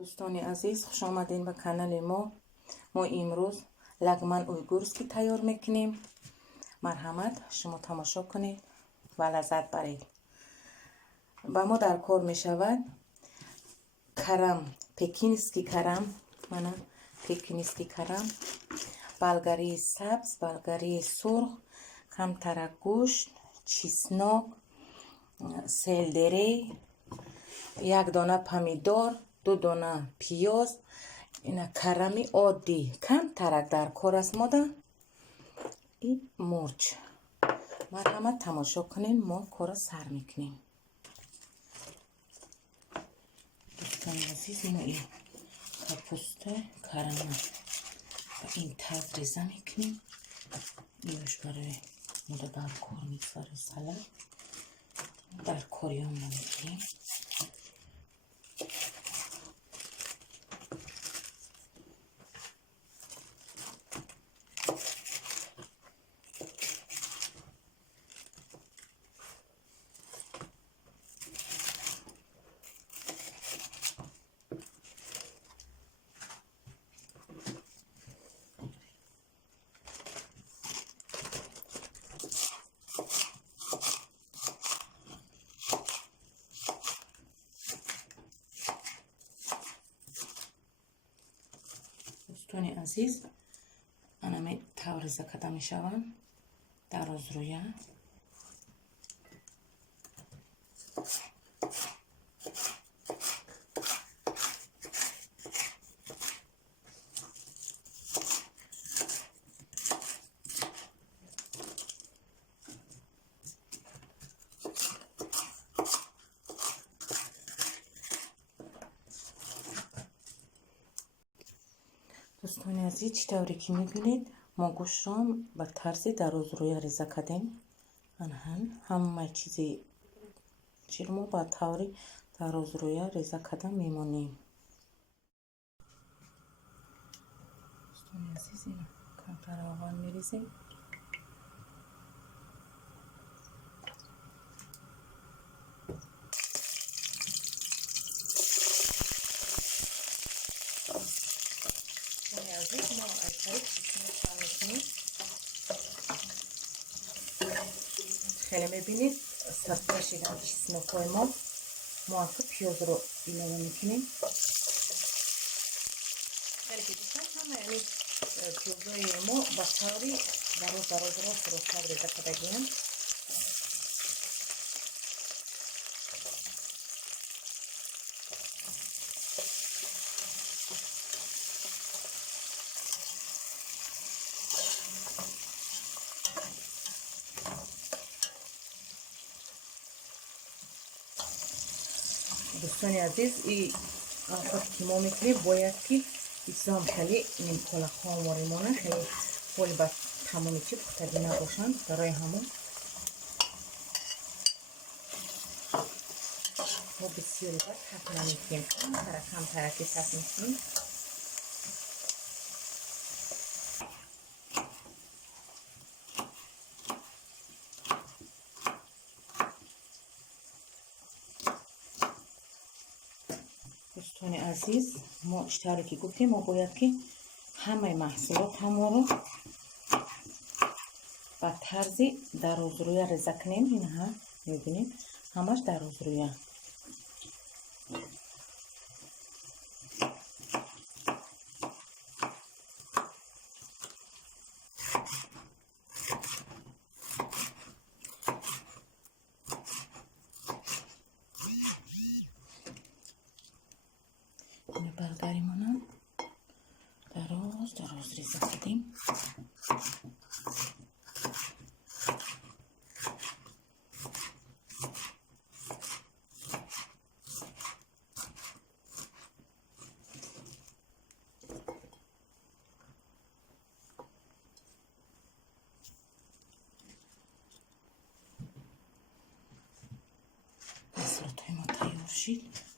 دوستان عزیز، خوش آمدین به کانال ما امروز لگمن اویگورسکی تیار میکنیم. مرحمت شما تماشا کنید و لذت برید. با ما در کار می شود کرم، پکینسکی کرم، پکینسکی کرم، بلگری سبز، بلگری سرخ، کم ترک گوشت، چسناک، سلدری، یک دانه پمیدور، دو دانه پیاز. اینا کرمی عادی کم ترک در کار است. مادر این مرچ. مرحمت تماشا کنین، ما کار سر میکنیم. دوستان عزیز، ما این کپوسته کرم این تاز ریزه میکنیم. اینش برای مادر در کار میگذاره. سلام در کاری هم میکنیم. دوستان عزیز، انمی توریزه کده می شوند در از رویه. دوستان عزیز، چطوری که میبینید ما گوشت را به طرز در از روی ریزه کردیم. همه چیزی ما با طوری در از روی ریزه کرده میمونیم. دوستان عزیز، این کمتر آوان میریزیم. ما از طریق خیلی میبینید سبزه شدن چسناکای ما موقع پیاز رو ایلوه میکنیم. خیلی که دوستان همه یعنی پیازای ما با طوری دراز را سرخ‌تر ریزه کردگیم. دوستان عزیز، این آفت که ما میکنیم باید که ایسام خیلی نیمکالا خاموریمانه خیلی خیلی با تمامی چی پختگی نباشند برای همون. ما بسیاری باید حق نمیکنیم، هم ترکی حق میکنیم. دوستان عزیز، ما اشتراکی که گفتیم ما باید که همه محصولات همه رو با طرز در از روی ریزه کنیم. این هم میبینید همش در از روی. این بلگریمون دراز ریزه کردیم. محصولات ما تیار شد.